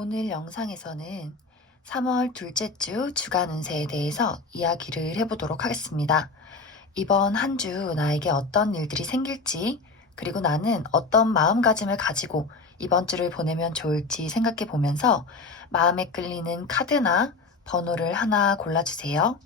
오늘 영상에서는 3월 둘째 주 주간 운세에 대해서 이야기를 해보도록 하겠습니다. 이번 한 주 나에게 어떤 일들이 생길지, 그리고 나는 어떤 마음가짐을 가지고 이번 주를 보내면 좋을지 생각해 보면서 마음에 끌리는 카드나 번호를 하나 골라주세요.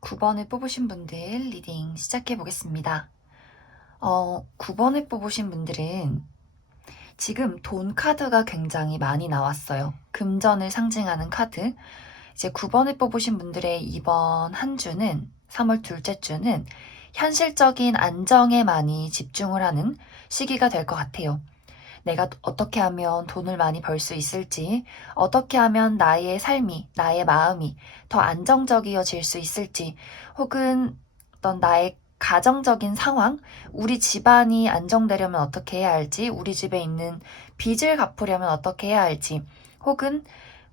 구 9번을 뽑으신 분들 리딩 시작해 보겠습니다. 9번을 뽑으신 분들은 지금 돈 카드가 굉장히 많이 나왔어요. 금전을 상징하는 카드. 이제 9번을 뽑으신 분들의 이번 한 주는 3월 둘째 주는 현실적인 안정에 많이 집중을 하는 시기가 될 것 같아요. 내가 어떻게 하면 돈을 많이 벌 수 있을지, 어떻게 하면 나의 삶이, 나의 마음이 더 안정적이어질 수 있을지, 혹은 어떤 나의 가정적인 상황, 우리 집안이 안정되려면 어떻게 해야 할지, 우리 집에 있는 빚을 갚으려면 어떻게 해야 할지, 혹은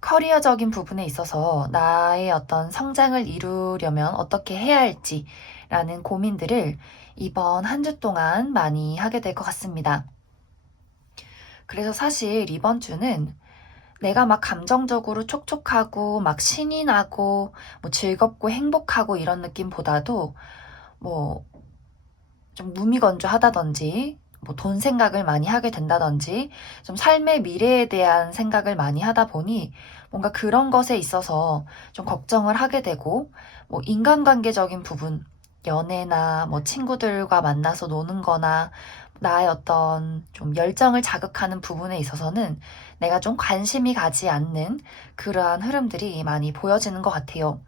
커리어적인 부분에 있어서 나의 어떤 성장을 이루려면 어떻게 해야 할지 라는 고민들을 이번 한 주 동안 많이 하게 될 것 같습니다. 그래서 사실 이번 주는 내가 막 감정적으로 촉촉하고 막 신이 나고 뭐 즐겁고 행복하고 이런 느낌보다도 뭐 좀 무미건조하다든지 뭐 돈 생각을 많이 하게 된다든지 좀 삶의 미래에 대한 생각을 많이 하다 보니 뭔가 그런 것에 있어서 좀 걱정을 하게 되고 뭐 인간관계적인 부분, 연애나 뭐 친구들과 만나서 노는 거나 나의 어떤 좀 열정을 자극하는 부분에 있어서는 내가 좀 관심이 가지 않는 그러한 흐름들이 많이 보여지는 것 같아요.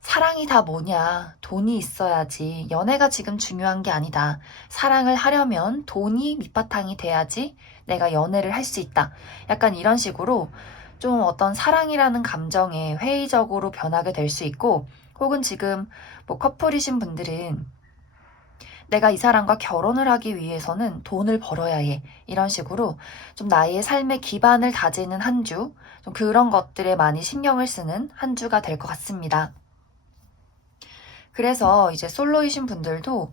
사랑이 다 뭐냐? 돈이 있어야지. 연애가 지금 중요한 게 아니다. 사랑을 하려면 돈이 밑바탕이 돼야지 내가 연애를 할 수 있다. 약간 이런 식으로 좀 어떤 사랑이라는 감정에 회의적으로 변하게 될 수 있고, 혹은 지금 뭐 커플이신 분들은 내가 이 사람과 결혼을 하기 위해서는 돈을 벌어야 해. 이런 식으로 좀 나의 삶의 기반을 다지는 한 주, 좀 그런 것들에 많이 신경을 쓰는 한 주가 될 것 같습니다. 그래서 이제 솔로이신 분들도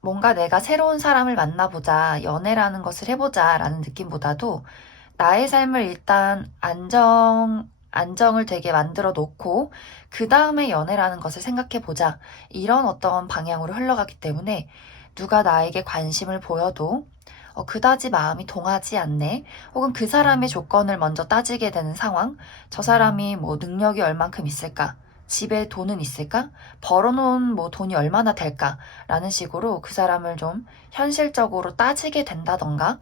뭔가 내가 새로운 사람을 만나보자, 연애라는 것을 해보자 라는 느낌보다도 나의 삶을 일단 안정을 되게 만들어 놓고 그 다음에 연애라는 것을 생각해 보자. 이런 어떤 방향으로 흘러가기 때문에 누가 나에게 관심을 보여도 그다지 마음이 동하지 않네. 혹은 그 사람의 조건을 먼저 따지게 되는 상황. 저 사람이 뭐 능력이 얼만큼 있을까? 집에 돈은 있을까? 벌어놓은 뭐 돈이 얼마나 될까? 라는 식으로 그 사람을 좀 현실적으로 따지게 된다던가,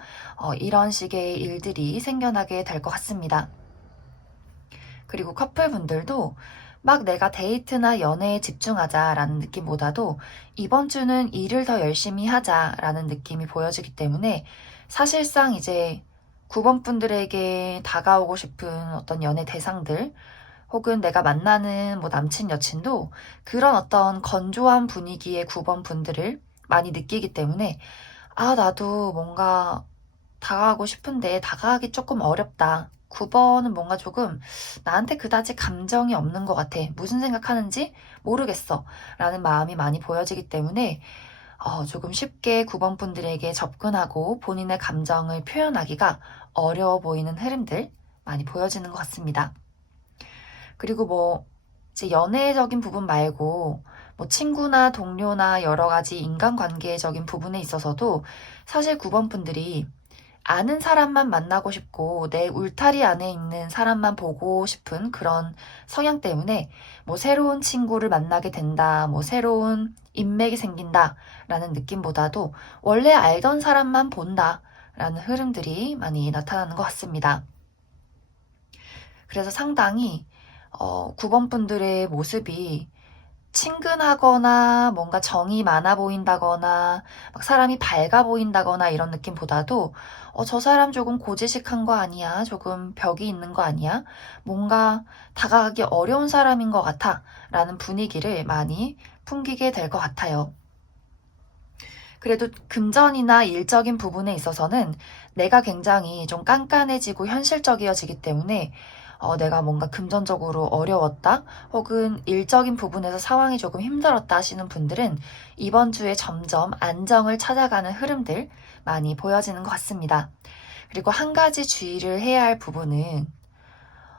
이런 식의 일들이 생겨나게 될 것 같습니다. 그리고 커플분들도 막 내가 데이트나 연애에 집중하자라는 느낌보다도 이번 주는 일을 더 열심히 하자라는 느낌이 보여지기 때문에 사실상 이제 9번 분들에게 다가오고 싶은 어떤 연애 대상들, 혹은 내가 만나는 뭐 남친, 여친도 그런 어떤 건조한 분위기의 9번 분들을 많이 느끼기 때문에 나도 뭔가 다가가고 싶은데 다가가기 조금 어렵다. 9번은 뭔가 조금 나한테 그다지 감정이 없는 것 같아. 무슨 생각하는지 모르겠어. 라는 마음이 많이 보여지기 때문에 조금 쉽게 9번 분들에게 접근하고 본인의 감정을 표현하기가 어려워 보이는 흐름들 많이 보여지는 것 같습니다. 그리고 뭐 이제 연애적인 부분 말고 뭐 친구나 동료나 여러 가지 인간관계적인 부분에 있어서도 사실 9번 분들이 아는 사람만 만나고 싶고 내 울타리 안에 있는 사람만 보고 싶은 그런 성향 때문에 뭐 새로운 친구를 만나게 된다, 뭐 새로운 인맥이 생긴다 라는 느낌보다도 원래 알던 사람만 본다 라는 흐름들이 많이 나타나는 것 같습니다. 그래서 상당히 9번 분들의 모습이 친근하거나 뭔가 정이 많아 보인다거나 막 사람이 밝아 보인다거나 이런 느낌보다도 저 사람 조금 고지식한 거 아니야? 조금 벽이 있는 거 아니야? 뭔가 다가가기 어려운 사람인 것 같아 라는 분위기를 많이 풍기게 될 것 같아요. 그래도 금전이나 일적인 부분에 있어서는 내가 굉장히 좀 깐깐해지고 현실적이어지기 때문에 내가 뭔가 금전적으로 어려웠다 혹은 일적인 부분에서 상황이 조금 힘들었다 하시는 분들은 이번 주에 점점 안정을 찾아가는 흐름들 많이 보여지는 것 같습니다. 그리고 한 가지 주의를 해야 할 부분은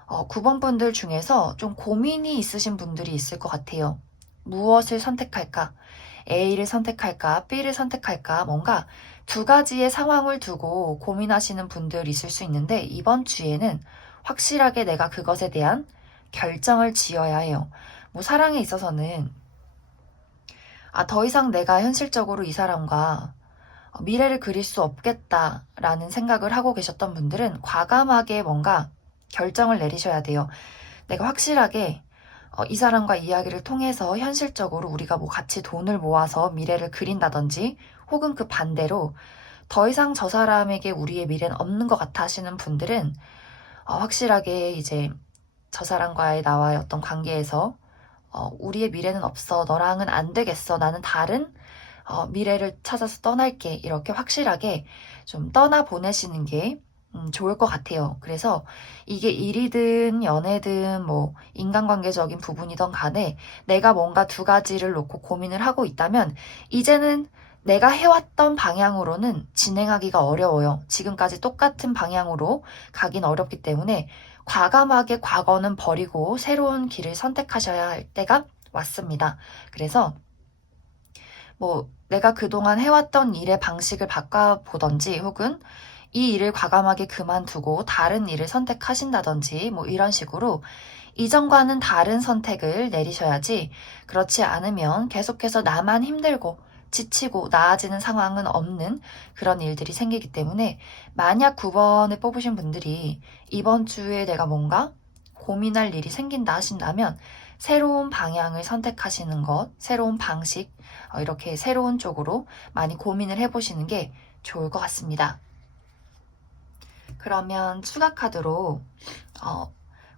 9번 분들 중에서 좀 고민이 있으신 분들이 있을 것 같아요. 무엇을 선택할까? A를 선택할까? B를 선택할까? 뭔가 두 가지의 상황을 두고 고민하시는 분들이 있을 수 있는데 이번 주에는 확실하게 내가 그것에 대한 결정을 지어야 해요. 뭐 사랑에 있어서는 더 이상 내가 현실적으로 이 사람과 미래를 그릴 수 없겠다라는 생각을 하고 계셨던 분들은 과감하게 뭔가 결정을 내리셔야 돼요. 내가 확실하게 이 사람과 이야기를 통해서 현실적으로 우리가 뭐 같이 돈을 모아서 미래를 그린다든지 혹은 그 반대로 더 이상 저 사람에게 우리의 미래는 없는 것 같아 하시는 분들은 확실하게 이제 저 사람과의 나와의 어떤 관계에서 우리의 미래는 없어. 너랑은 안 되겠어. 나는 다른 미래를 찾아서 떠날게. 이렇게 확실하게 좀 떠나보내시는 게 좋을 것 같아요. 그래서 이게 일이든 연애든 뭐 인간관계적인 부분이든 간에 내가 뭔가 두 가지를 놓고 고민을 하고 있다면 이제는 내가 해왔던 방향으로는 진행하기가 어려워요. 지금까지 똑같은 방향으로 가긴 어렵기 때문에 과감하게 과거는 버리고 새로운 길을 선택하셔야 할 때가 왔습니다. 그래서 뭐 내가 그동안 해왔던 일의 방식을 바꿔보던지 혹은 이 일을 과감하게 그만두고 다른 일을 선택하신다든지 뭐 이런 식으로 이전과는 다른 선택을 내리셔야지 그렇지 않으면 계속해서 나만 힘들고 지치고 나아지는 상황은 없는 그런 일들이 생기기 때문에 만약 9번을 뽑으신 분들이 이번 주에 내가 뭔가 고민할 일이 생긴다 하신다면 새로운 방향을 선택하시는 것, 새로운 방식, 이렇게 새로운 쪽으로 많이 고민을 해보시는 게 좋을 것 같습니다. 그러면 추가 카드로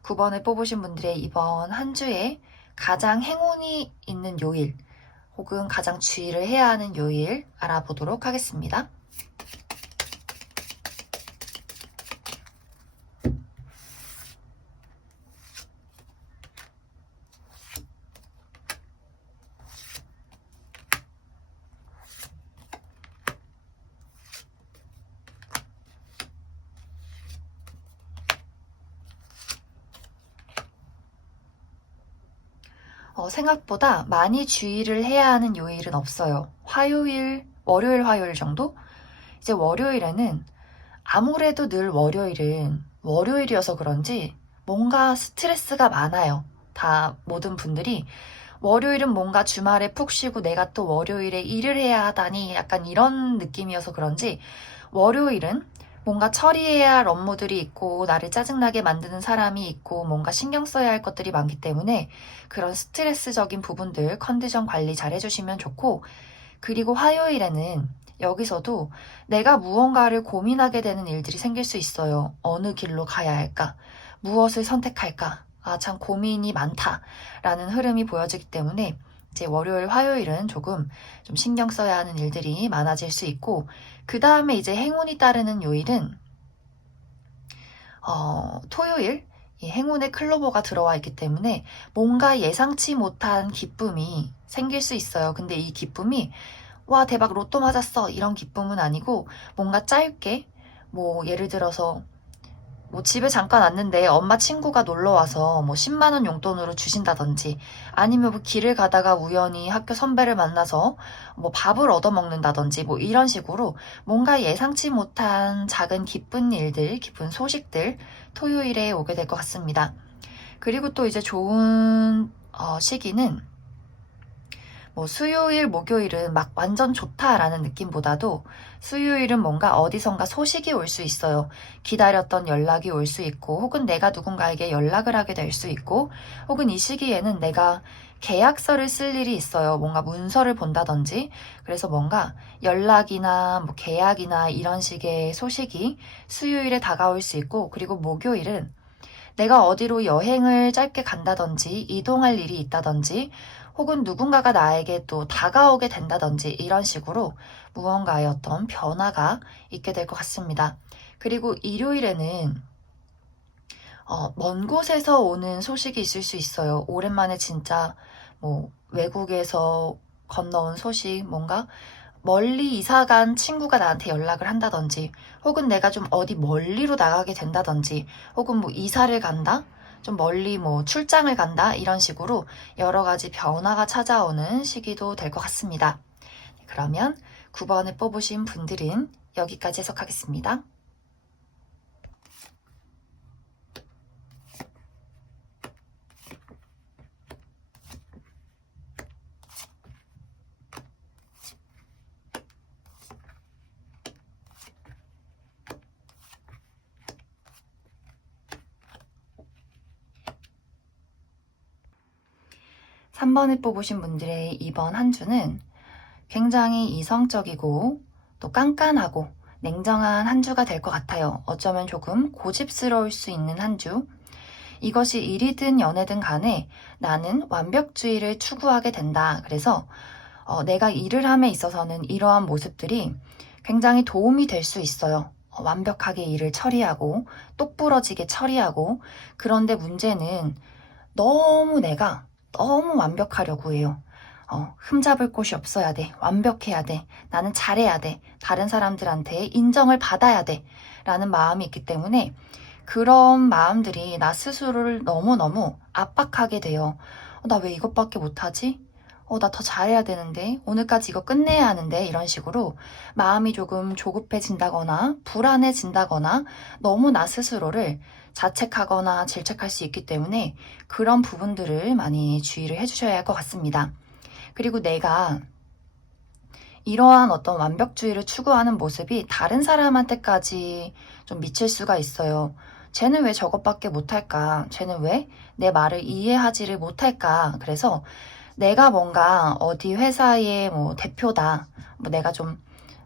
9번을 뽑으신 분들의 이번 한 주에 가장 행운이 있는 요일 혹은 가장 주의를 해야 하는 요일 알아보도록 하겠습니다. 생각보다 많이 주의를 해야 하는 요일은 없어요. 화요일, 월요일, 화요일 정도? 이제 월요일에는 아무래도 늘 월요일은 월요일이어서 그런지 뭔가 스트레스가 많아요. 다 모든 분들이 월요일은 뭔가 주말에 푹 쉬고 내가 또 월요일에 일을 해야 하다니 약간 이런 느낌이어서 그런지 월요일은 뭔가 처리해야 할 업무들이 있고 나를 짜증나게 만드는 사람이 있고 뭔가 신경 써야 할 것들이 많기 때문에 그런 스트레스적인 부분들 컨디션 관리 잘 해주시면 좋고 그리고 화요일에는 여기서도 내가 무언가를 고민하게 되는 일들이 생길 수 있어요. 어느 길로 가야 할까? 무엇을 선택할까? 아, 참 고민이 많다라는 흐름이 보여지기 때문에 이제 월요일, 화요일은 조금 좀 신경 써야 하는 일들이 많아질 수 있고, 그 다음에 이제 행운이 따르는 요일은 토요일, 이 행운의 클로버가 들어와 있기 때문에 뭔가 예상치 못한 기쁨이 생길 수 있어요. 근데 이 기쁨이 와, 대박 로또 맞았어 이런 기쁨은 아니고, 뭔가 짧게, 뭐 예를 들어서 뭐 집에 잠깐 왔는데 엄마 친구가 놀러 와서 뭐 10만 원 용돈으로 주신다든지, 아니면 뭐 길을 가다가 우연히 학교 선배를 만나서 뭐 밥을 얻어 먹는다든지, 뭐 이런 식으로 뭔가 예상치 못한 작은 기쁜 일들, 기쁜 소식들 토요일에 오게 될 것 같습니다. 그리고 또 이제 좋은 시기는 뭐 수요일, 목요일은 막 완전 좋다라는 느낌보다도 수요일은 뭔가 어디선가 소식이 올 수 있어요. 기다렸던 연락이 올 수 있고, 혹은 내가 누군가에게 연락을 하게 될 수 있고, 혹은 이 시기에는 내가 계약서를 쓸 일이 있어요. 뭔가 문서를 본다든지. 그래서 뭔가 연락이나 뭐 계약이나 이런 식의 소식이 수요일에 다가올 수 있고, 그리고 목요일은 내가 어디로 여행을 짧게 간다든지, 이동할 일이 있다든지, 혹은 누군가가 나에게 또 다가오게 된다든지, 이런 식으로 무언가의 어떤 변화가 있게 될 것 같습니다. 그리고 일요일에는 먼 곳에서 오는 소식이 있을 수 있어요. 오랜만에 진짜 뭐 외국에서 건너온 소식, 뭔가 멀리 이사간 친구가 나한테 연락을 한다든지, 혹은 내가 좀 어디 멀리로 나가게 된다든지, 혹은 뭐 이사를 간다? 좀 멀리 뭐 출장을 간다? 이런 식으로 여러 가지 변화가 찾아오는 시기도 될 것 같습니다. 그러면 9번을 뽑으신 분들은 여기까지 해석하겠습니다. 3번을 뽑으신 분들의 이번 한 주는 굉장히 이성적이고 또 깐깐하고 냉정한 한 주가 될 것 같아요. 어쩌면 조금 고집스러울 수 있는 한 주. 이것이 일이든 연애든 간에 나는 완벽주의를 추구하게 된다. 그래서 내가 일을 함에 있어서는 이러한 모습들이 굉장히 도움이 될 수 있어요. 완벽하게 일을 처리하고 똑부러지게 처리하고. 그런데 문제는 내가 너무 완벽하려고 해요. 흠잡을 곳이 없어야 돼. 완벽해야 돼. 나는 잘해야 돼. 다른 사람들한테 인정을 받아야 돼. 라는 마음이 있기 때문에 그런 마음들이 나 스스로를 너무너무 압박하게 돼요. 나 왜 이것밖에 못하지? 나 더 잘해야 되는데, 오늘까지 이거 끝내야 하는데, 이런 식으로 마음이 조금 조급해진다거나 불안해진다거나 너무 나 스스로를 자책하거나 질책할 수 있기 때문에 그런 부분들을 많이 주의를 해주셔야 할 것 같습니다. 그리고 내가 이러한 어떤 완벽주의를 추구하는 모습이 다른 사람한테까지 좀 미칠 수가 있어요. 쟤는 왜 저것밖에 못할까? 쟤는 왜 내 말을 이해하지를 못할까? 그래서 내가 뭔가 어디 회사의 뭐 대표다, 뭐 내가 좀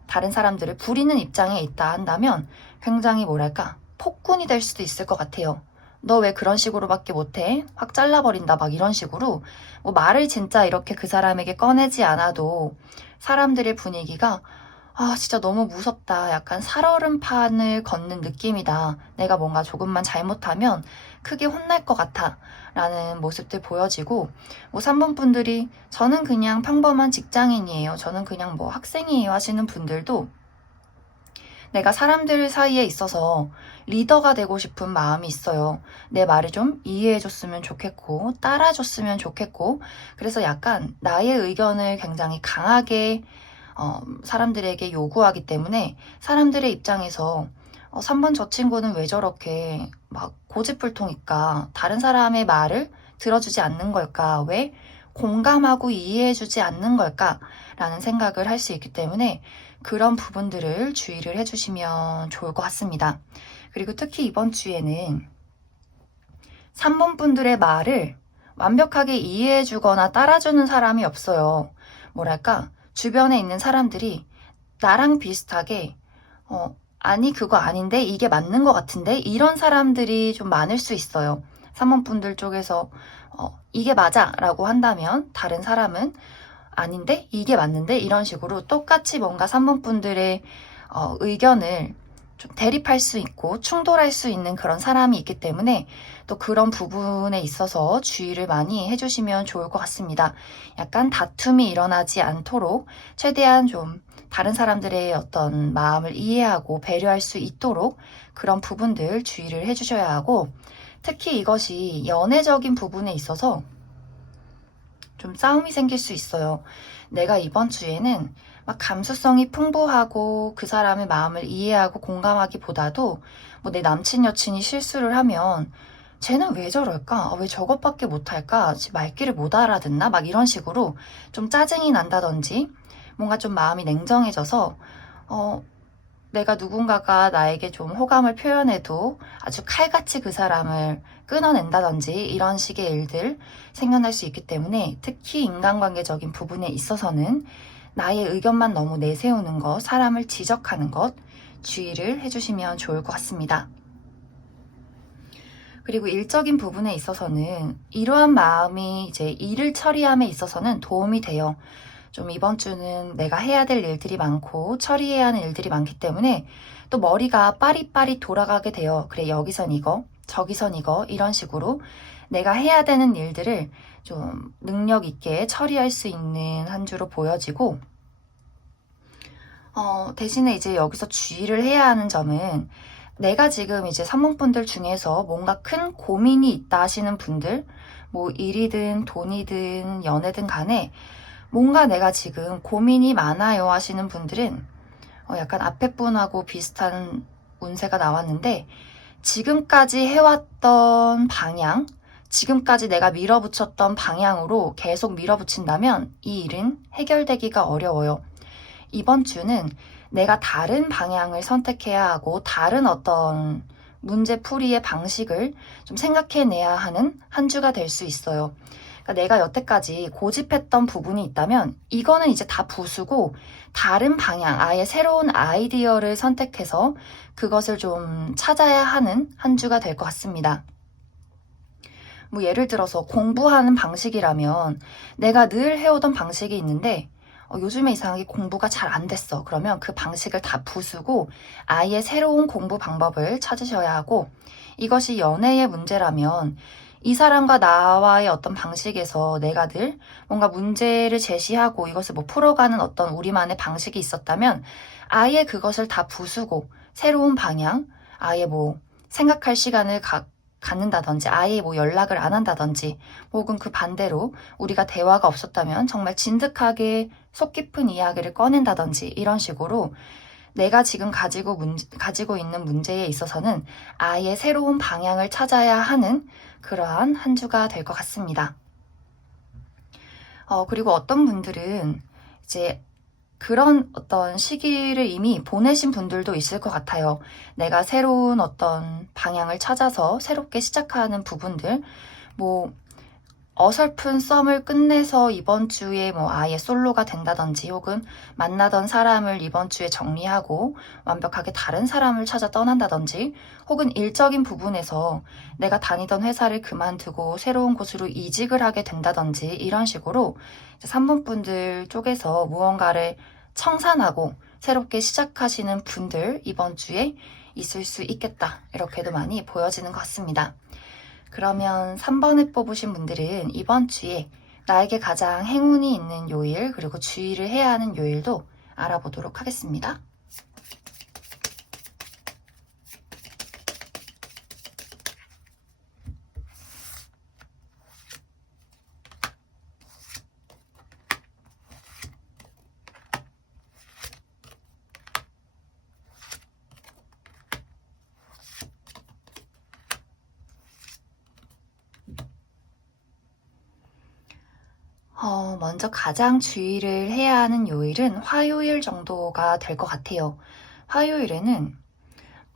다른 사람들을 부리는 입장에 있다 한다면 굉장히 뭐랄까, 폭군이 될 수도 있을 것 같아요. 너 왜 그런 식으로밖에 못해? 확 잘라버린다, 막 이런 식으로. 뭐 말을 진짜 이렇게 그 사람에게 꺼내지 않아도 사람들의 분위기가 진짜 너무 무섭다. 약간 살얼음판을 걷는 느낌이다. 내가 뭔가 조금만 잘못하면 크게 혼날 것 같아. 라는 모습들 보여지고, 뭐 3번 분들이 저는 그냥 평범한 직장인이에요. 저는 그냥 뭐 학생이에요 하시는 분들도 내가 사람들 사이에 있어서 리더가 되고 싶은 마음이 있어요. 내 말을 좀 이해해줬으면 좋겠고, 따라줬으면 좋겠고, 그래서 약간 나의 의견을 굉장히 강하게 사람들에게 요구하기 때문에 사람들의 입장에서 3번 저 친구는 왜 저렇게 막 고집불통일까? 다른 사람의 말을 들어주지 않는 걸까? 왜 공감하고 이해해주지 않는 걸까? 라는 생각을 할 수 있기 때문에 그런 부분들을 주의를 해주시면 좋을 것 같습니다. 그리고 특히 이번 주에는 3번 분들의 말을 완벽하게 이해해주거나 따라주는 사람이 없어요. 뭐랄까, 주변에 있는 사람들이 나랑 비슷하게 아니 그거 아닌데 이게 맞는 것 같은데 이런 사람들이 좀 많을 수 있어요. 사모분들 쪽에서 이게 맞아 라고 한다면 다른 사람은 아닌데 이게 맞는데 이런 식으로 똑같이 뭔가 사모분들의 의견을 좀 대립할 수 있고 충돌할 수 있는 그런 사람이 있기 때문에 또 그런 부분에 있어서 주의를 많이 해주시면 좋을 것 같습니다. 약간 다툼이 일어나지 않도록 최대한 좀 다른 사람들의 어떤 마음을 이해하고 배려할 수 있도록 그런 부분들 주의를 해주셔야 하고, 특히 이것이 연애적인 부분에 있어서 좀 싸움이 생길 수 있어요. 내가 이번 주에는 막 감수성이 풍부하고 그 사람의 마음을 이해하고 공감하기보다도 뭐 내 남친 여친이 실수를 하면 쟤는 왜 저럴까? 왜 저것밖에 못할까? 말귀를 못 알아듣나? 막 이런 식으로 좀 짜증이 난다든지 뭔가 좀 마음이 냉정해져서 내가 누군가가 나에게 좀 호감을 표현해도 아주 칼같이 그 사람을 끊어낸다든지 이런 식의 일들 생겨날 수 있기 때문에 특히 인간관계적인 부분에 있어서는 나의 의견만 너무 내세우는 것, 사람을 지적하는 것 주의를 해주시면 좋을 것 같습니다. 그리고 일적인 부분에 있어서는 이러한 마음이 이제 일을 처리함에 있어서는 도움이 돼요. 좀 이번 주는 내가 해야 될 일들이 많고 처리해야 하는 일들이 많기 때문에 또 머리가 빠릿빠릿 돌아가게 돼요. 그래, 여기선 이거, 저기선 이거 이런 식으로 내가 해야 되는 일들을 좀 능력 있게 처리할 수 있는 한 주로 보여지고, 대신에 이제 여기서 주의를 해야 하는 점은 내가 지금 이제 사모분들 중에서 뭔가 큰 고민이 있다 하시는 분들, 뭐 일이든 돈이든 연애든 간에 뭔가 내가 지금 고민이 많아요 하시는 분들은 약간 앞에 분하고 비슷한 운세가 나왔는데, 지금까지 해왔던 방향, 지금까지 내가 밀어붙였던 방향으로 계속 밀어붙인다면 이 일은 해결되기가 어려워요. 이번 주는 내가 다른 방향을 선택해야 하고 다른 어떤 문제풀이의 방식을 좀 생각해내야 하는 한 주가 될 수 있어요. 그러니까 내가 여태까지 고집했던 부분이 있다면 이거는 이제 다 부수고 다른 방향, 아예 새로운 아이디어를 선택해서 그것을 좀 찾아야 하는 한 주가 될 것 같습니다. 뭐 예를 들어서 공부하는 방식이라면 내가 늘 해오던 방식이 있는데 요즘에 이상하게 공부가 잘 안 됐어. 그러면 그 방식을 다 부수고 아예 새로운 공부 방법을 찾으셔야 하고, 이것이 연애의 문제라면 이 사람과 나와의 어떤 방식에서 내가 늘 뭔가 문제를 제시하고 이것을 뭐 풀어가는 어떤 우리만의 방식이 있었다면 아예 그것을 다 부수고 새로운 방향, 아예 뭐 생각할 시간을 갖는다든지 아예 뭐 연락을 안 한다든지, 혹은 그 반대로 우리가 대화가 없었다면 정말 진득하게 속 깊은 이야기를 꺼낸다든지 이런 식으로 내가 지금 가지고 있는 문제에 있어서는 아예 새로운 방향을 찾아야 하는 그러한 한 주가 될 것 같습니다. 그리고 어떤 분들은 이제 그런 어떤 시기를 이미 보내신 분들도 있을 것 같아요. 내가 새로운 어떤 방향을 찾아서 새롭게 시작하는 부분들, 뭐 어설픈 썸을 끝내서 이번 주에 뭐 아예 솔로가 된다든지, 혹은 만나던 사람을 이번 주에 정리하고 완벽하게 다른 사람을 찾아 떠난다든지, 혹은 일적인 부분에서 내가 다니던 회사를 그만두고 새로운 곳으로 이직을 하게 된다든지 이런 식으로 3번 분들 쪽에서 무언가를 청산하고 새롭게 시작하시는 분들 이번 주에 있을 수 있겠다, 이렇게도 많이 보여지는 것 같습니다. 그러면 3번을 뽑으신 분들은 이번 주에 나에게 가장 행운이 있는 요일, 그리고 주의를 해야 하는 요일도 알아보도록 하겠습니다. 먼저 가장 주의를 해야 하는 요일은 화요일 정도가 될 것 같아요. 화요일에는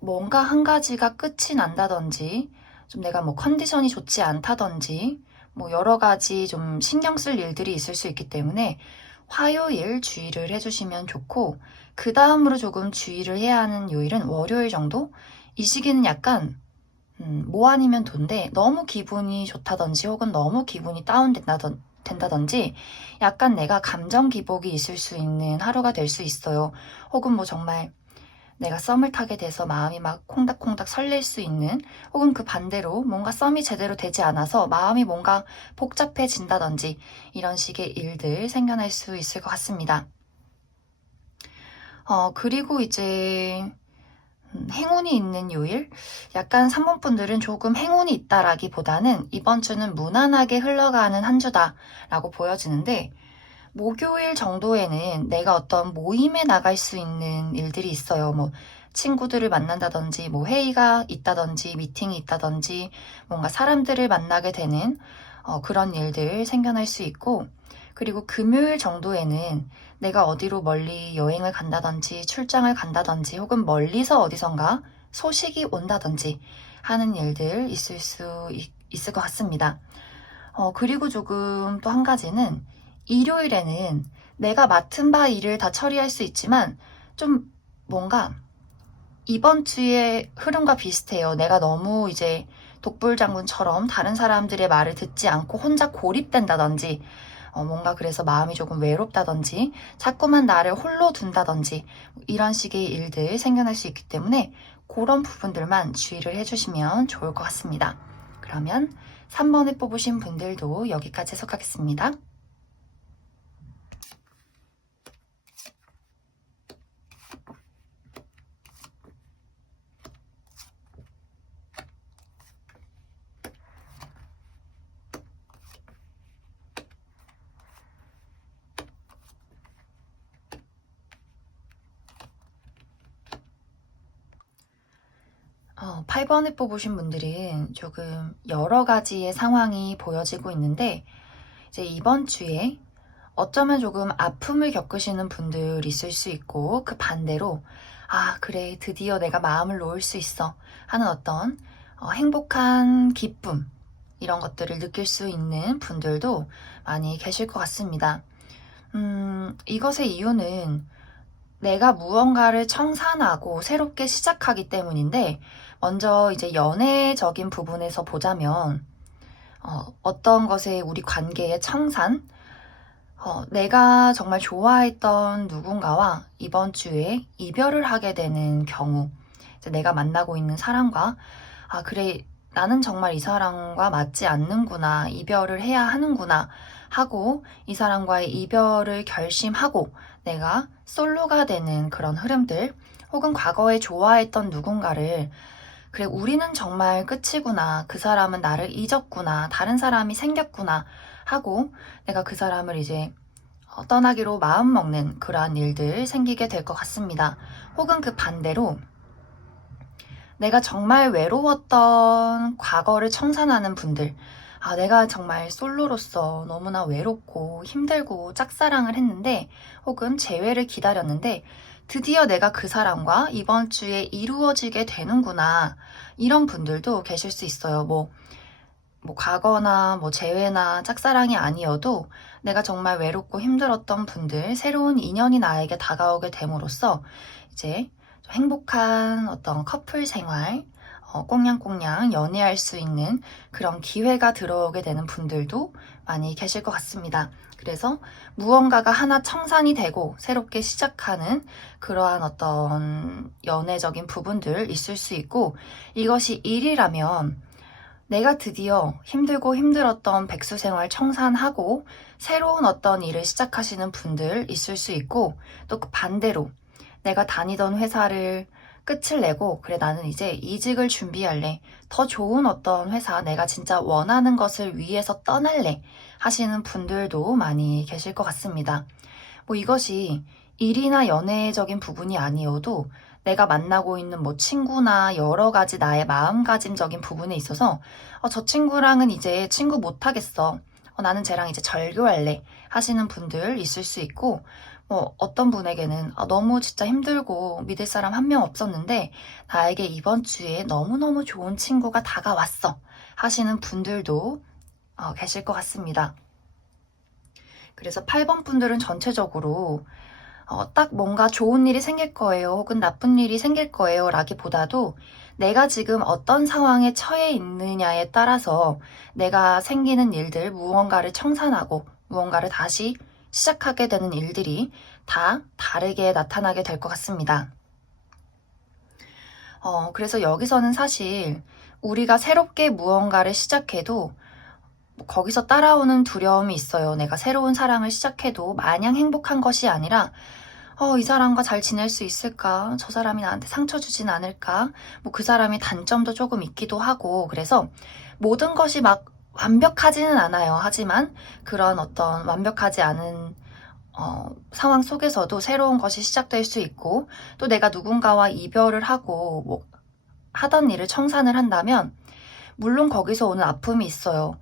뭔가 한 가지가 끝이 난다든지, 좀 내가 뭐 컨디션이 좋지 않다든지, 뭐 여러 가지 좀 신경 쓸 일들이 있을 수 있기 때문에 화요일 주의를 해주시면 좋고, 그 다음으로 조금 주의를 해야 하는 요일은 월요일 정도? 이 시기는 약간 뭐 아니면 돈데 너무 기분이 좋다든지 혹은 너무 기분이 다운된다든지 약간 내가 감정 기복이 있을 수 있는 하루가 될 수 있어요. 혹은 뭐 정말 내가 썸을 타게 돼서 마음이 막 콩닥콩닥 설렐 수 있는, 혹은 그 반대로 뭔가 썸이 제대로 되지 않아서 마음이 뭔가 복잡해진다든지 이런 식의 일들 생겨날 수 있을 것 같습니다. 그리고 이제 행운이 있는 요일? 약간 3번 분들은 조금 행운이 있다라기보다는 이번 주는 무난하게 흘러가는 한 주다라고 보여지는데, 목요일 정도에는 내가 어떤 모임에 나갈 수 있는 일들이 있어요. 뭐 친구들을 만난다든지, 뭐 회의가 있다든지, 미팅이 있다든지, 뭔가 사람들을 만나게 되는 그런 일들 생겨날 수 있고, 그리고 금요일 정도에는 내가 어디로 멀리 여행을 간다든지, 출장을 간다든지, 혹은 멀리서 어디선가 소식이 온다든지 하는 일들 있을 것 같습니다. 그리고 조금 또 한 가지는, 일요일에는 내가 맡은 바 일을 다 처리할 수 있지만 좀 뭔가 이번 주의 흐름과 비슷해요. 내가 너무 이제 독불장군처럼 다른 사람들의 말을 듣지 않고 혼자 고립된다든지, 뭔가 그래서 마음이 조금 외롭다든지, 자꾸만 나를 홀로 둔다든지, 이런 식의 일들 생겨날 수 있기 때문에 그런 부분들만 주의를 해주시면 좋을 것 같습니다. 그러면 3번을 뽑으신 분들도 여기까지 해석하겠습니다. 어, 8번을 뽑으신 분들은 조금 여러 가지의 상황이 보여지고 있는데, 이제 이번 주에 어쩌면 조금 아픔을 겪으시는 분들 있을 수 있고, 그 반대로 아, 그래, 드디어 내가 마음을 놓을 수 있어 하는 어떤 행복한 기쁨, 이런 것들을 느낄 수 있는 분들도 많이 계실 것 같습니다. 이것의 이유는 내가 무언가를 청산하고 새롭게 시작하기 때문인데, 먼저 이제 연애적인 부분에서 보자면, 어떤 것에 우리 관계의 청산, 내가 정말 좋아했던 누군가와 이번 주에 이별을 하게 되는 경우, 이제 내가 만나고 있는 사람과, 아, 그래, 나는 정말 이 사람과 맞지 않는구나, 이별을 해야 하는구나 하고, 이 사람과의 이별을 결심하고, 내가 솔로가 되는 그런 흐름들, 혹은 과거에 좋아했던 누군가를, 그래, 우리는 정말 끝이구나, 그 사람은 나를 잊었구나, 다른 사람이 생겼구나 하고, 내가 그 사람을 이제 떠나기로 마음먹는 그러한 일들 생기게 될 것 같습니다. 혹은 그 반대로 내가 정말 외로웠던 과거를 청산하는 분들, 아, 내가 정말 솔로로서 너무나 외롭고 힘들고 짝사랑을 했는데, 혹은 재회를 기다렸는데, 드디어 내가 그 사람과 이번 주에 이루어지게 되는구나, 이런 분들도 계실 수 있어요. 뭐 과거나 뭐 재회나 짝사랑이 아니어도 내가 정말 외롭고 힘들었던 분들, 새로운 인연이 나에게 다가오게 됨으로써 이제 좀 행복한 어떤 커플 생활, 꽁냥꽁냥 연애할 수 있는 그런 기회가 들어오게 되는 분들도 많이 계실 것 같습니다. 그래서 무언가가 하나 청산이 되고 새롭게 시작하는 그러한 어떤 연애적인 부분들 있을 수 있고, 이것이 일이라면 내가 드디어 힘들고 힘들었던 백수 생활 청산하고 새로운 어떤 일을 시작하시는 분들 있을 수 있고, 또 그 반대로 내가 다니던 회사를 끝을 내고 그래, 나는 이제 이직을 준비할래, 더 좋은 어떤 회사, 내가 진짜 원하는 것을 위해서 떠날래 하시는 분들도 많이 계실 것 같습니다. 뭐 이것이 일이나 연애적인 부분이 아니어도 내가 만나고 있는 뭐 친구나 여러 가지 나의 마음가짐적인 부분에 있어서 저 친구랑은 이제 친구 못 하겠어, 나는 쟤랑 이제 절교할래 하시는 분들 있을 수 있고, 뭐 어떤 분에게는 너무 진짜 힘들고 믿을 사람 한 명 없었는데 나에게 이번 주에 너무너무 좋은 친구가 다가왔어 하시는 분들도 계실 것 같습니다. 그래서 8번 분들은 전체적으로 딱 뭔가 좋은 일이 생길 거예요, 혹은 나쁜 일이 생길 거예요 라기보다도 내가 지금 어떤 상황에 처해 있느냐에 따라서 내가 생기는 일들, 무언가를 청산하고 무언가를 다시 시작하게 되는 일들이 다 다르게 나타나게 될 것 같습니다. 그래서 여기서는 사실 우리가 새롭게 무언가를 시작해도 거기서 따라오는 두려움이 있어요. 내가 새로운 사랑을 시작해도 마냥 행복한 것이 아니라 이 사람과 잘 지낼 수 있을까? 저 사람이 나한테 상처 주진 않을까? 뭐 그 사람이 단점도 조금 있기도 하고, 그래서 모든 것이 막 완벽하지는 않아요. 하지만 그런 어떤 완벽하지 않은 상황 속에서도 새로운 것이 시작될 수 있고, 또 내가 누군가와 이별을 하고 뭐 하던 일을 청산을 한다면 물론 거기서 오는 아픔이 있어요.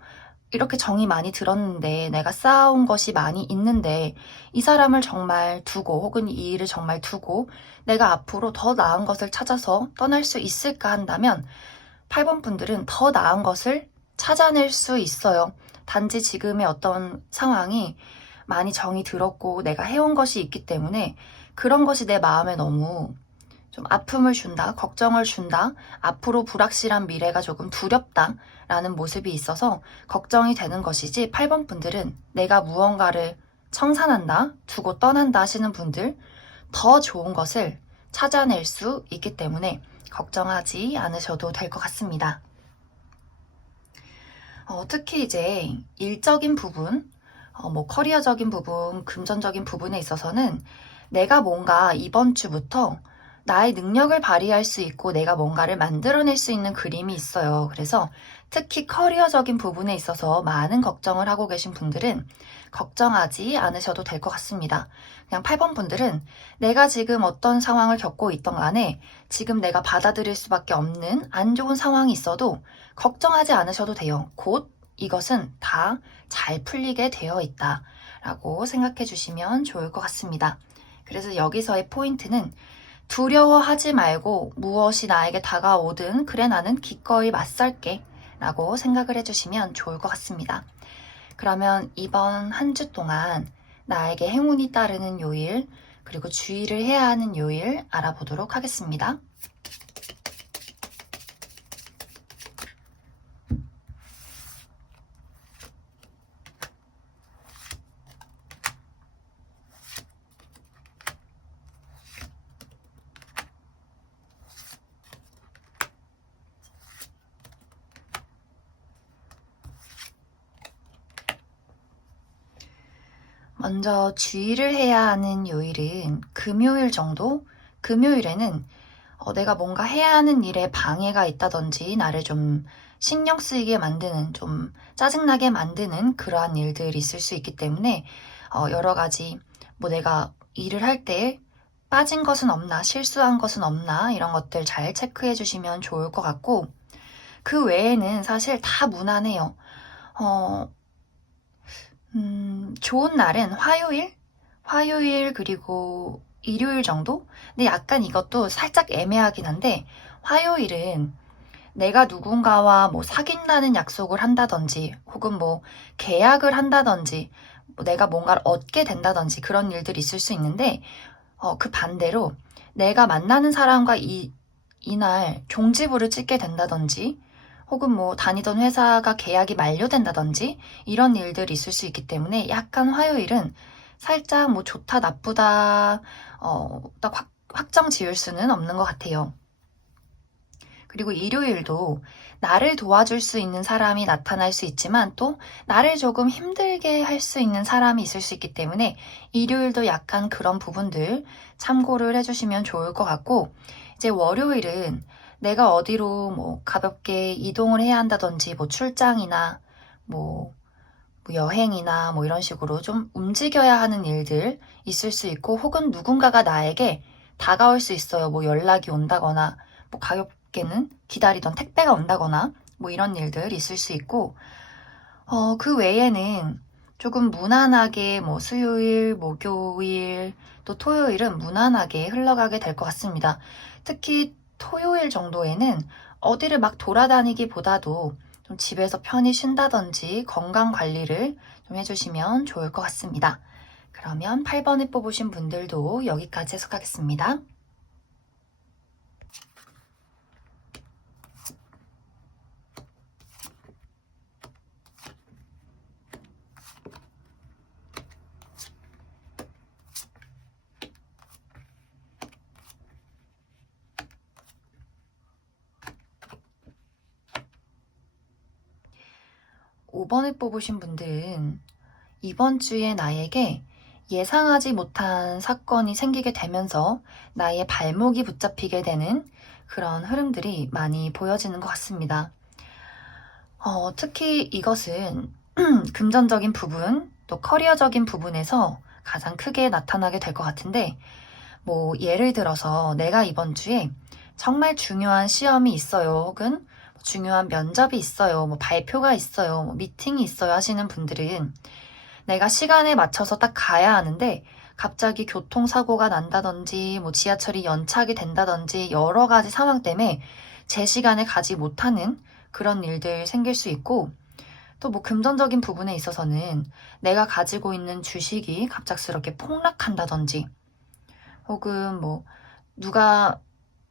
이렇게 정이 많이 들었는데, 내가 쌓아온 것이 많이 있는데 이 사람을 정말 두고 혹은 이 일을 정말 두고 내가 앞으로 더 나은 것을 찾아서 떠날 수 있을까 한다면 8번 분들은 더 나은 것을 찾아낼 수 있어요. 단지 지금의 어떤 상황이 많이 정이 들었고 내가 해온 것이 있기 때문에 그런 것이 내 마음에 너무 좀 아픔을 준다, 걱정을 준다, 앞으로 불확실한 미래가 조금 두렵다 라는 모습이 있어서 걱정이 되는 것이지, 8번 분들은 내가 무언가를 청산한다, 두고 떠난다 하시는 분들 더 좋은 것을 찾아낼 수 있기 때문에 걱정하지 않으셔도 될 것 같습니다. 특히 이제 일적인 부분, 뭐 커리어적인 부분, 금전적인 부분에 있어서는 내가 뭔가 이번 주부터 나의 능력을 발휘할 수 있고 내가 뭔가를 만들어낼 수 있는 그림이 있어요. 그래서 특히 커리어적인 부분에 있어서 많은 걱정을 하고 계신 분들은 걱정하지 않으셔도 될 것 같습니다. 그냥 8번 분들은 내가 지금 어떤 상황을 겪고 있던 간에 지금 내가 받아들일 수밖에 없는 안 좋은 상황이 있어도 걱정하지 않으셔도 돼요. 곧 이것은 다 잘 풀리게 되어 있다 라고 생각해 주시면 좋을 것 같습니다. 그래서 여기서의 포인트는 두려워하지 말고 무엇이 나에게 다가오든 그래 나는 기꺼이 맞설게 라고 생각을 해주시면 좋을 것 같습니다. 그러면 이번 한 주 동안 나에게 행운이 따르는 요일, 그리고 주의를 해야 하는 요일 알아보도록 하겠습니다. 먼저 주의를 해야 하는 요일은 금요일 정도? 금요일에는 내가 뭔가 해야 하는 일에 방해가 있다든지 나를 좀 신경 쓰이게 만드는, 좀 짜증나게 만드는 그러한 일들이 있을 수 있기 때문에 여러 가지 뭐 내가 일을 할 때 빠진 것은 없나, 실수한 것은 없나 이런 것들 잘 체크해 주시면 좋을 것 같고, 그 외에는 사실 다 무난해요. 어, 좋은 날은 화요일 그리고 일요일 정도? 근데 약간 이것도 살짝 애매하긴 한데, 화요일은 내가 누군가와 뭐 사귄다는 약속을 한다든지 혹은 뭐 계약을 한다든지 뭐 내가 뭔가를 얻게 된다든지 그런 일들이 있을 수 있는데, 그 반대로 내가 만나는 사람과 이날 종지부를 찍게 된다든지 혹은 뭐 다니던 회사가 계약이 만료된다든지 이런 일들이 있을 수 있기 때문에 약간 화요일은 살짝 뭐 좋다 나쁘다 딱 확정 지을 수는 없는 것 같아요. 그리고 일요일도 나를 도와줄 수 있는 사람이 나타날 수 있지만 또 나를 조금 힘들게 할 수 있는 사람이 있을 수 있기 때문에 일요일도 약간 그런 부분들 참고를 해주시면 좋을 것 같고, 이제 월요일은 내가 어디로 뭐 가볍게 이동을 해야 한다든지 뭐 출장이나 뭐 여행이나 뭐 이런 식으로 좀 움직여야 하는 일들 있을 수 있고, 혹은 누군가가 나에게 다가올 수 있어요. 뭐 연락이 온다거나 뭐 가볍게는 기다리던 택배가 온다거나 뭐 이런 일들 있을 수 있고, 그 외에는 조금 무난하게 뭐 수요일, 목요일, 또 토요일은 무난하게 흘러가게 될 것 같습니다. 특히 토요일 정도에는 어디를 막 돌아다니기보다도 좀 집에서 편히 쉰다든지 건강 관리를 좀 해주시면 좋을 것 같습니다. 그러면 8번을 뽑으신 분들도 여기까지 해석하겠습니다. 5번을 뽑으신 분들은 이번 주에 나에게 예상하지 못한 사건이 생기게 되면서 나의 발목이 붙잡히게 되는 그런 흐름들이 많이 보여지는 것 같습니다. 특히 이것은 금전적인 부분, 또 커리어적인 부분에서 가장 크게 나타나게 될 것 같은데, 뭐 예를 들어서 내가 이번 주에 정말 중요한 시험이 있어요, 혹은 중요한 면접이 있어요, 뭐 발표가 있어요, 뭐 미팅이 있어요 하시는 분들은 내가 시간에 맞춰서 딱 가야 하는데 갑자기 교통사고가 난다든지 뭐 지하철이 연착이 된다든지 여러 가지 상황 때문에 제 시간에 가지 못하는 그런 일들 생길 수 있고, 또 뭐 금전적인 부분에 있어서는 내가 가지고 있는 주식이 갑작스럽게 폭락한다든지, 혹은 뭐 누가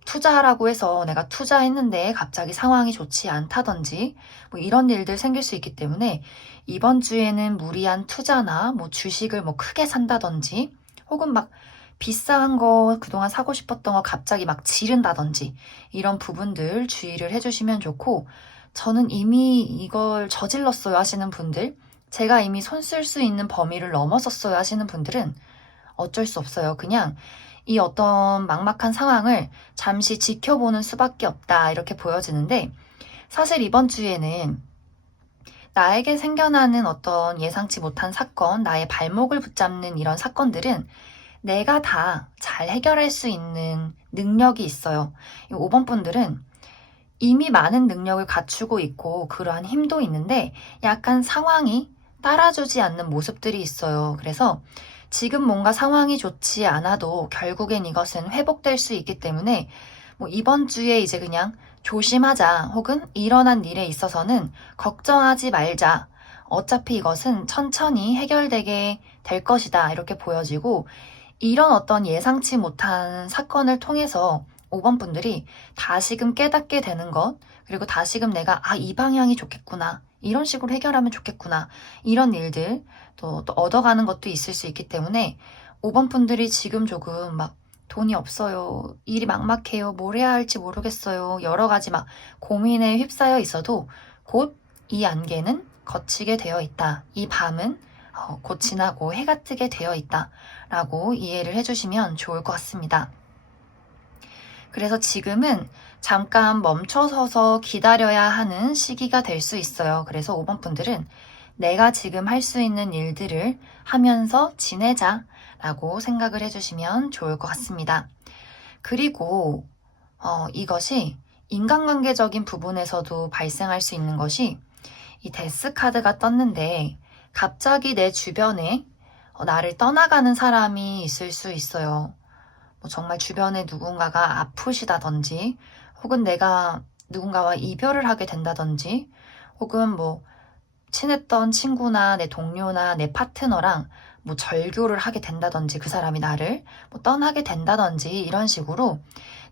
투자하라고 해서 내가 투자했는데 갑자기 상황이 좋지 않다든지 뭐 이런 일들 생길 수 있기 때문에 이번 주에는 무리한 투자나 뭐 주식을 뭐 크게 산다든지, 혹은 막 비싼 거 그동안 사고 싶었던 거 갑자기 막 지른다든지 이런 부분들 주의를 해주시면 좋고, 저는 이미 이걸 저질렀어요 하시는 분들, 제가 이미 손 쓸 수 있는 범위를 넘어섰어요 하시는 분들은 어쩔 수 없어요. 그냥 이 어떤 막막한 상황을 잠시 지켜보는 수밖에 없다, 이렇게 보여지는데, 사실 이번 주에는 나에게 생겨나는 어떤 예상치 못한 사건, 나의 발목을 붙잡는 이런 사건들은 내가 다 잘 해결할 수 있는 능력이 있어요. 5번 분들은 이미 많은 능력을 갖추고 있고 그러한 힘도 있는데 약간 상황이 따라주지 않는 모습들이 있어요. 그래서 지금 뭔가 상황이 좋지 않아도 결국엔 이것은 회복될 수 있기 때문에 뭐 이번 주에 이제 그냥 조심하자, 혹은 일어난 일에 있어서는 걱정하지 말자, 어차피 이것은 천천히 해결되게 될 것이다, 이렇게 보여지고, 이런 어떤 예상치 못한 사건을 통해서 5번 분들이 다시금 깨닫게 되는 것, 그리고 다시금 내가 이 방향이 좋겠구나, 이런 식으로 해결하면 좋겠구나, 이런 일들 또 얻어가는 것도 있을 수 있기 때문에 5번 분들이 지금 조금 막 돈이 없어요, 일이 막막해요, 뭘 해야 할지 모르겠어요, 여러 가지 막 고민에 휩싸여 있어도 곧 이 안개는 걷히게 되어 있다, 이 밤은 곧 지나고 해가 뜨게 되어 있다 라고 이해를 해주시면 좋을 것 같습니다. 그래서 지금은 잠깐 멈춰서서 기다려야 하는 시기가 될 수 있어요. 그래서 5번 분들은 내가 지금 할 수 있는 일들을 하면서 지내자 라고 생각을 해주시면 좋을 것 같습니다. 그리고 이것이 인간관계적인 부분에서도 발생할 수 있는 것이, 이 데스 카드가 떴는데 갑자기 내 주변에 나를 떠나가는 사람이 있을 수 있어요. 뭐 정말 주변에 누군가가 아프시다든지, 혹은 내가 누군가와 이별을 하게 된다든지, 혹은 뭐 친했던 친구나 내 동료나 내 파트너랑 뭐 절교를 하게 된다든지, 그 사람이 나를 뭐 떠나게 된다든지, 이런 식으로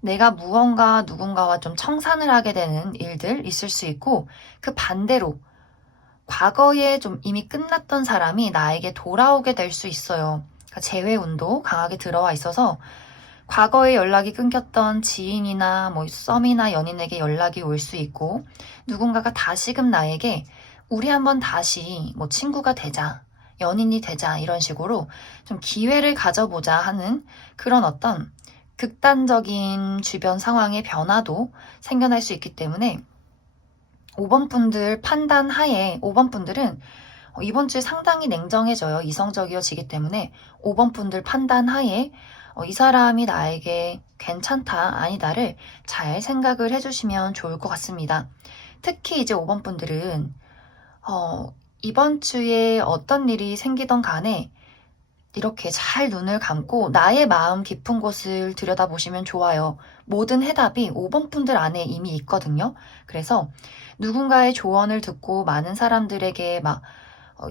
내가 무언가 누군가와 좀 청산을 하게 되는 일들 있을 수 있고, 그 반대로 과거에 좀 이미 끝났던 사람이 나에게 돌아오게 될 수 있어요. 그러니까 재회운도 강하게 들어와 있어서 과거에 연락이 끊겼던 지인이나 뭐 썸이나 연인에게 연락이 올 수 있고, 누군가가 다시금 나에게 우리 한번 다시 뭐 친구가 되자, 연인이 되자, 이런 식으로 좀 기회를 가져보자 하는 그런 어떤 극단적인 주변 상황의 변화도 생겨날 수 있기 때문에 5번 분들 판단 하에 5번 분들은 이번 주에 상당히 냉정해져요. 이성적이어지기 때문에 5번 분들 판단 하에 이 사람이 나에게 괜찮다, 아니다를 잘 생각을 해주시면 좋을 것 같습니다. 특히 이제 5번 분들은 이번 주에 어떤 일이 생기던 간에 이렇게 잘 눈을 감고 나의 마음 깊은 곳을 들여다보시면 좋아요. 모든 해답이 5번 분들 안에 이미 있거든요. 그래서 누군가의 조언을 듣고 많은 사람들에게 막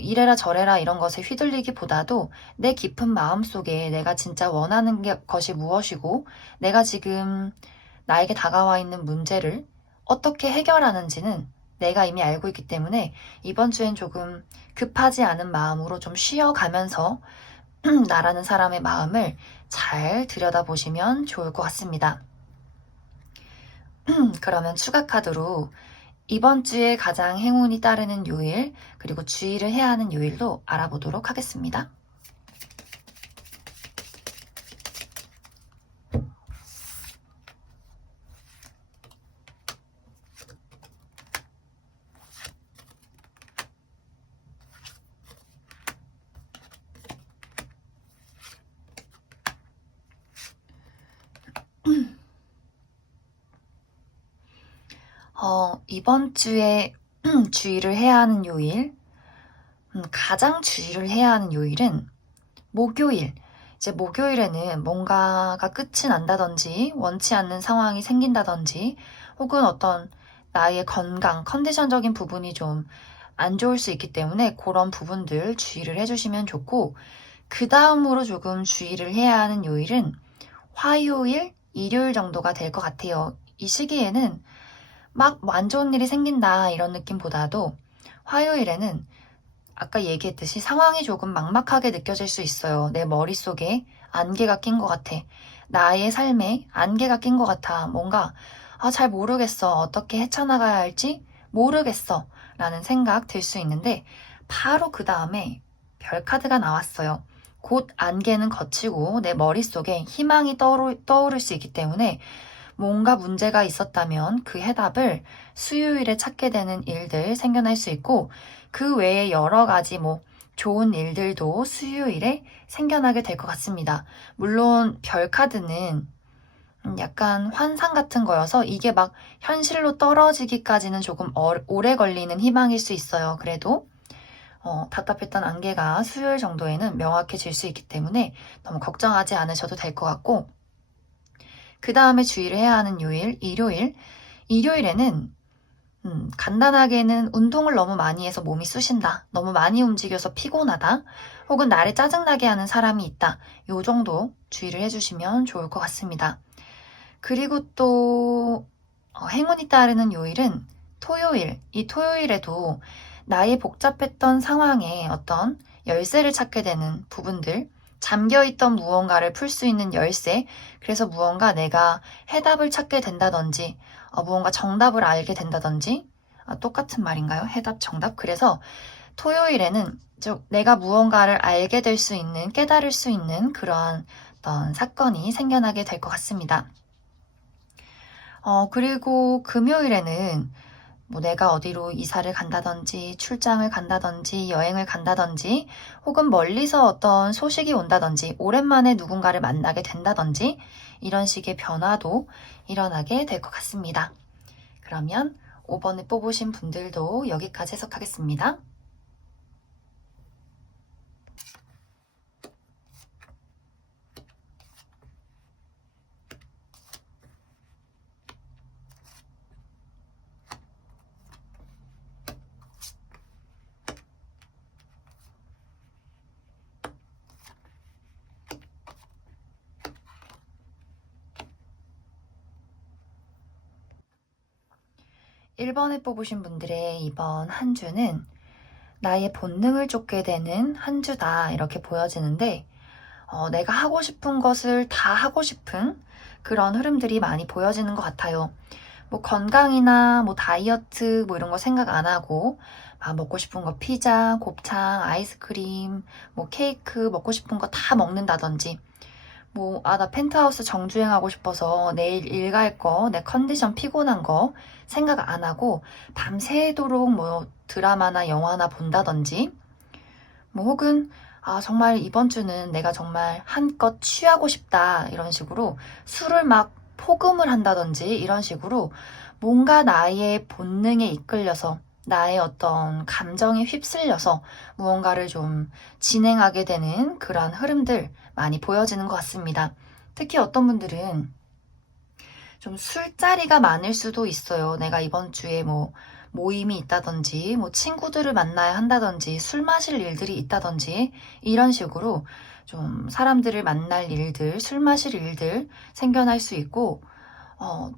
이래라 저래라 이런 것에 휘둘리기보다도 내 깊은 마음속에 내가 진짜 원하는 것이 무엇이고 내가 지금 나에게 다가와 있는 문제를 어떻게 해결하는지는 내가 이미 알고 있기 때문에 이번 주엔 조금 급하지 않은 마음으로 좀 쉬어가면서 나라는 사람의 마음을 잘 들여다보시면 좋을 것 같습니다. 그러면 추가 카드로 이번 주에 가장 행운이 따르는 요일, 그리고 주의를 해야 하는 요일도 알아보도록 하겠습니다. 이번 주에 주의를 해야 하는 요일, 가장 주의를 해야 하는 요일은 목요일. 이제 목요일에는 뭔가가 끝이 난다든지, 원치 않는 상황이 생긴다든지, 혹은 어떤 나의 건강, 컨디션적인 부분이 좀 안 좋을 수 있기 때문에 그런 부분들 주의를 해주시면 좋고, 그 다음으로 조금 주의를 해야 하는 요일은 화요일, 일요일 정도가 될 것 같아요. 이 시기에는 막 안 좋은 일이 생긴다 이런 느낌보다도 화요일에는 아까 얘기했듯이 상황이 조금 막막하게 느껴질 수 있어요. 내 머릿속에 안개가 낀 것 같아. 나의 삶에 안개가 낀 것 같아. 뭔가 잘 모르겠어. 어떻게 헤쳐나가야 할지 모르겠어. 라는 생각 들 수 있는데 바로 그 다음에 별 카드가 나왔어요. 곧 안개는 걷히고 내 머릿속에 희망이 떠오를 수 있기 때문에 뭔가 문제가 있었다면 그 해답을 수요일에 찾게 되는 일들 생겨날 수 있고 그 외에 여러 가지 좋은 일들도 수요일에 생겨나게 될 것 같습니다. 물론 별 카드는 약간 환상 같은 거여서 이게 막 현실로 떨어지기까지는 조금 오래 걸리는 희망일 수 있어요. 그래도 답답했던 안개가 수요일 정도에는 명확해질 수 있기 때문에 너무 걱정하지 않으셔도 될 것 같고 그 다음에 주의를 해야 하는 요일, 일요일. 일요일에는 간단하게는 운동을 너무 많이 해서 몸이 쑤신다. 너무 많이 움직여서 피곤하다. 혹은 나를 짜증나게 하는 사람이 있다. 요 정도 주의를 해주시면 좋을 것 같습니다. 그리고 또 행운이 따르는 요일은 토요일. 이 토요일에도 나의 복잡했던 상황에 어떤 열쇠를 찾게 되는 부분들, 잠겨있던 무언가를 풀 수 있는 열쇠, 그래서 무언가 내가 해답을 찾게 된다든지, 무언가 정답을 알게 된다든지, 똑같은 말인가요? 해답, 정답? 그래서 토요일에는 내가 무언가를 알게 될 수 있는, 깨달을 수 있는 그러한 어떤 사건이 생겨나게 될 것 같습니다. 그리고 금요일에는 내가 어디로 이사를 간다든지 출장을 간다든지 여행을 간다든지 혹은 멀리서 어떤 소식이 온다든지 오랜만에 누군가를 만나게 된다든지 이런 식의 변화도 일어나게 될 것 같습니다. 그러면 5번을 뽑으신 분들도 여기까지 해석하겠습니다. 1번을 뽑으신 분들의 이번 한 주는 나의 본능을 쫓게 되는 한 주다 이렇게 보여지는데 내가 하고 싶은 것을 다 하고 싶은 그런 흐름들이 많이 보여지는 것 같아요. 건강이나 다이어트 이런 거 생각 안 하고 먹고 싶은 거 피자, 곱창, 아이스크림, 케이크 먹고 싶은 거 다 먹는다든지 나 펜트하우스 정주행하고 싶어서 내일 일 갈 거, 내 컨디션 피곤한 거 생각 안 하고 밤새도록 드라마나 영화나 본다든지 혹은 정말 이번 주는 내가 정말 한껏 취하고 싶다 이런 식으로 술을 막 포금을 한다든지 이런 식으로 뭔가 나의 본능에 이끌려서 나의 어떤 감정에 휩쓸려서 무언가를 좀 진행하게 되는 그런 흐름들 많이 보여지는 것 같습니다. 특히 어떤 분들은 좀 술자리가 많을 수도 있어요. 내가 이번 주에 모임이 있다든지, 뭐 친구들을 만나야 한다든지, 술 마실 일들이 있다든지, 이런 식으로 좀 사람들을 만날 일들, 술 마실 일들 생겨날 수 있고,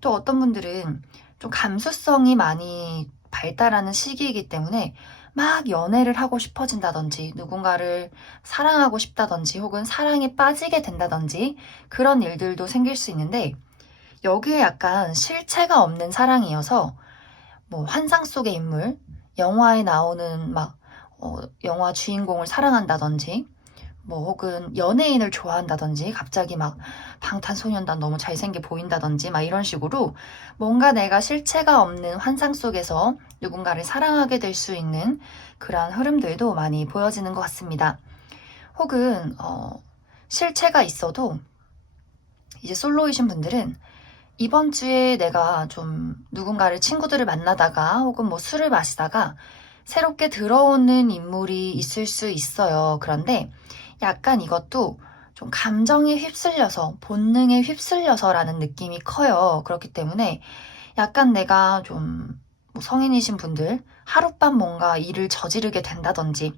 또 어떤 분들은 좀 감수성이 많이 발달하는 시기이기 때문에 막 연애를 하고 싶어진다든지, 누군가를 사랑하고 싶다든지, 혹은 사랑에 빠지게 된다든지, 그런 일들도 생길 수 있는데, 여기에 약간 실체가 없는 사랑이어서, 뭐 환상 속의 인물, 영화에 나오는 막 영화 주인공을 사랑한다든지, 뭐 혹은 연예인을 좋아한다든지, 갑자기 막 방탄소년단 너무 잘생겨 보인다든지 막 이런 식으로 뭔가 내가 실체가 없는 환상 속에서 누군가를 사랑하게 될 수 있는 그러한 흐름들도 많이 보여지는 것 같습니다. 혹은 실체가 있어도 이제 솔로이신 분들은 이번 주에 내가 좀 누군가를 친구들을 만나다가 혹은 뭐 술을 마시다가 새롭게 들어오는 인물이 있을 수 있어요. 그런데 약간 이것도 좀 감정에 휩쓸려서, 본능에 휩쓸려서라는 느낌이 커요. 그렇기 때문에 약간 내가 좀 뭐 성인이신 분들 하룻밤 뭔가 일을 저지르게 된다든지,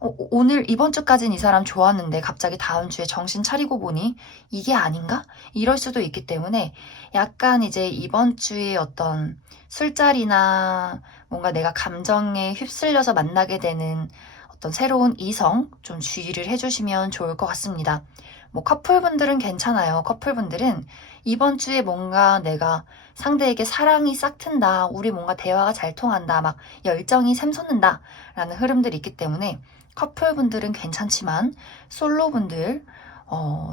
오늘 이번 주까진 이 사람 좋았는데 갑자기 다음 주에 정신 차리고 보니 이게 아닌가? 이럴 수도 있기 때문에 약간 이제 이번 주에 어떤 술자리나 뭔가 내가 감정에 휩쓸려서 만나게 되는 어떤 새로운 이성 좀 주의를 해주시면 좋을 것 같습니다. 뭐 커플분들은 괜찮아요. 커플분들은 이번 주에 뭔가 내가 상대에게 사랑이 싹 튼다, 우리 뭔가 대화가 잘 통한다, 막 열정이 샘솟는다 라는 흐름들이 있기 때문에 커플분들은 괜찮지만 솔로분들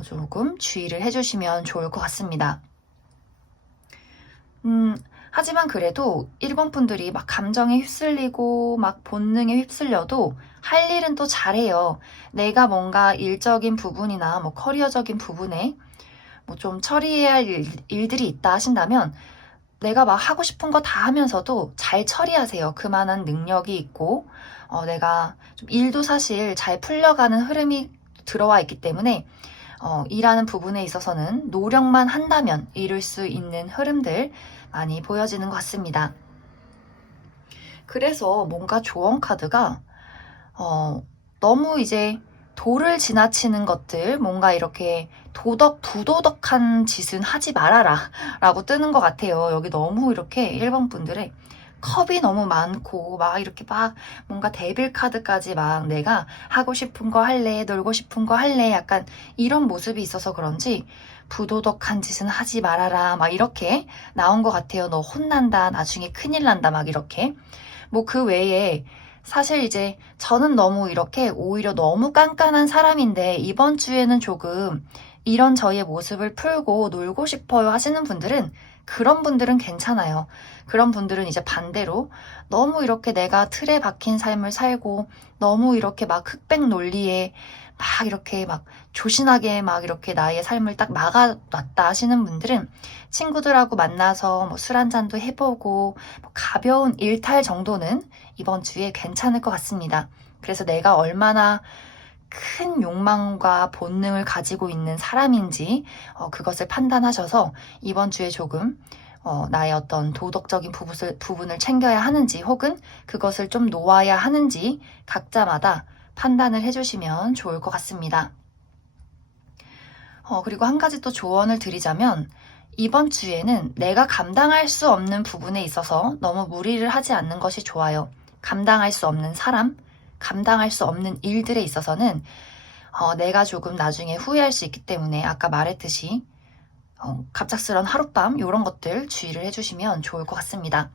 조금 주의를 해주시면 좋을 것 같습니다. 하지만 그래도 1번 분들이 막 감정에 휩쓸리고 막 본능에 휩쓸려도 할 일은 또 잘해요. 내가 뭔가 일적인 부분이나 뭐 커리어적인 부분에 뭐 좀 처리해야 할 일들이 있다 하신다면 내가 막 하고 싶은 거 다 하면서도 잘 처리하세요. 그만한 능력이 있고, 내가 좀 일도 사실 잘 풀려가는 흐름이 들어와 있기 때문에, 일하는 부분에 있어서는 노력만 한다면 이룰 수 있는 흐름들 많이 보여지는 것 같습니다. 그래서 뭔가 조언 카드가, 너무 이제 도를 지나치는 것들, 뭔가 이렇게 부도덕한 짓은 하지 말아라 라고 뜨는 것 같아요. 여기 너무 이렇게 1번 분들의 컵이 너무 많고 막 이렇게 막 뭔가 데빌 카드까지 막 내가 하고 싶은 거 할래, 놀고 싶은 거 할래, 약간 이런 모습이 있어서 그런지 부도덕한 짓은 하지 말아라 막 이렇게 나온 것 같아요. 너 혼난다, 나중에 큰일 난다 막 이렇게. 뭐 그 외에 사실 이제 저는 너무 이렇게 오히려 너무 깐깐한 사람인데 이번 주에는 조금 이런 저의 모습을 풀고 놀고 싶어요 하시는 분들은, 그런 분들은 괜찮아요. 그런 분들은 이제 반대로 너무 이렇게 내가 틀에 박힌 삶을 살고 너무 이렇게 막 흑백 논리에 막 이렇게 막 조신하게 막 이렇게 나의 삶을 딱 막아놨다 하시는 분들은 친구들하고 만나서 뭐 술 한잔도 해보고 뭐 가벼운 일탈 정도는 이번 주에 괜찮을 것 같습니다. 그래서 내가 얼마나 큰 욕망과 본능을 가지고 있는 사람인지 그것을 판단하셔서 이번 주에 조금 나의 어떤 도덕적인 부분을 챙겨야 하는지, 혹은 그것을 좀 놓아야 하는지 각자마다 판단을 해주시면 좋을 것 같습니다. 그리고 한 가지 또 조언을 드리자면, 이번 주에는 내가 감당할 수 없는 부분에 있어서 너무 무리를 하지 않는 것이 좋아요. 감당할 수 없는 사람, 감당할 수 없는 일들에 있어서는 내가 조금 나중에 후회할 수 있기 때문에 아까 말했듯이 갑작스런 하룻밤 이런 것들 주의를 해주시면 좋을 것 같습니다.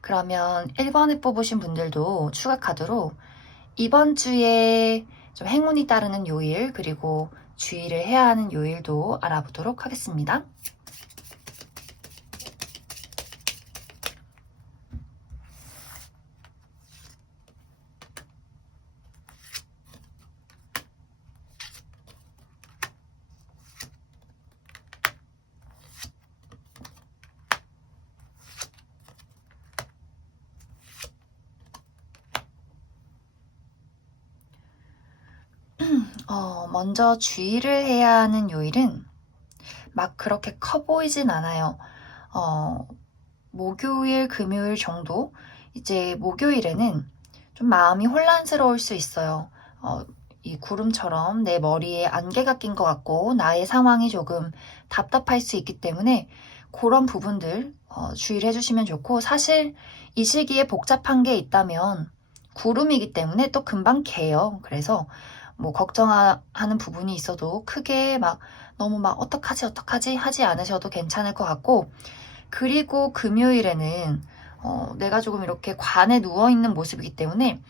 그러면 1번에 뽑으신 분들도 추가 카드로 이번 주에 좀 행운이 따르는 요일, 그리고 주의를 해야 하는 요일도 알아보도록 하겠습니다. 먼저 주의를 해야 하는 요일은 막 그렇게 커 보이진 않아요. 목요일, 금요일 정도? 이제 목요일에는 좀 마음이 혼란스러울 수 있어요. 이 구름처럼 내 머리에 안개가 낀 것 같고 나의 상황이 조금 답답할 수 있기 때문에 그런 부분들 주의를 해주시면 좋고, 사실 이 시기에 복잡한 게 있다면 구름이기 때문에 또 금방 개요. 그래서 뭐 걱정하는 부분이 있어도 크게 막 너무 막 어떡하지 하지 않으셔도 괜찮을 것 같고, 그리고 금요일에는 내가 조금 이렇게 관에 누워있는 모습이기 때문에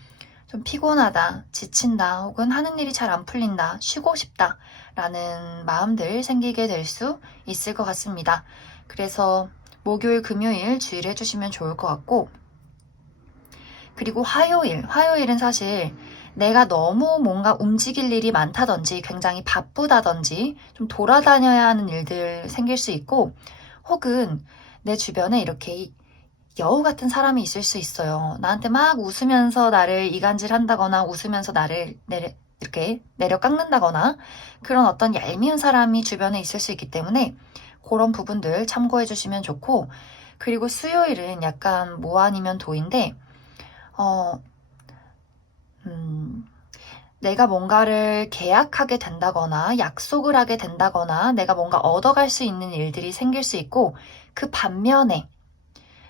좀 피곤하다, 지친다, 혹은 하는 일이 잘 안 풀린다, 쉬고 싶다 라는 마음들 생기게 될 수 있을 것 같습니다. 그래서 목요일, 금요일 주의를 해주시면 좋을 것 같고, 그리고 화요일은 사실 내가 너무 뭔가 움직일 일이 많다든지 굉장히 바쁘다든지 좀 돌아다녀야 하는 일들 생길 수 있고, 혹은 내 주변에 이렇게 여우 같은 사람이 있을 수 있어요. 나한테 막 웃으면서 나를 이간질한다거나 웃으면서 나를 이렇게 내려 깎는다거나 그런 어떤 얄미운 사람이 주변에 있을 수 있기 때문에 그런 부분들 참고해 주시면 좋고, 그리고 수요일은 약간 모 아니면 도인데 어, 내가 뭔가를 계약하게 된다거나 약속을 하게 된다거나 내가 뭔가 얻어갈 수 있는 일들이 생길 수 있고, 그 반면에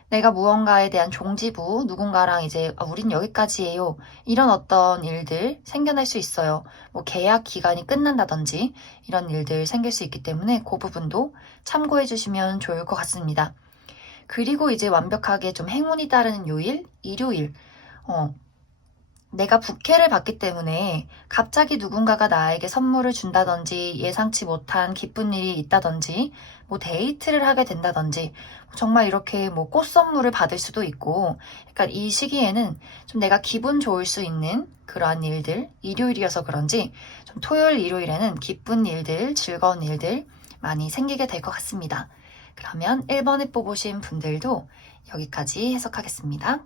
내가 무언가에 대한 종지부, 누군가랑 이제 우린 여기까지예요, 이런 어떤 일들 생겨날 수 있어요. 뭐 계약 기간이 끝난다든지 이런 일들 생길 수 있기 때문에 그 부분도 참고해 주시면 좋을 것 같습니다. 그리고 이제 완벽하게 좀 행운이 따르는 요일, 일요일. 내가 부케를 받기 때문에 갑자기 누군가가 나에게 선물을 준다든지 예상치 못한 기쁜 일이 있다든지 뭐 데이트를 하게 된다든지 정말 이렇게 뭐 꽃 선물을 받을 수도 있고, 약간 이 시기에는 좀 내가 기분 좋을 수 있는 그러한 일들, 일요일이어서 그런지 좀 토요일, 일요일에는 기쁜 일들, 즐거운 일들 많이 생기게 될 것 같습니다. 그러면 1번에 뽑으신 분들도 여기까지 해석하겠습니다.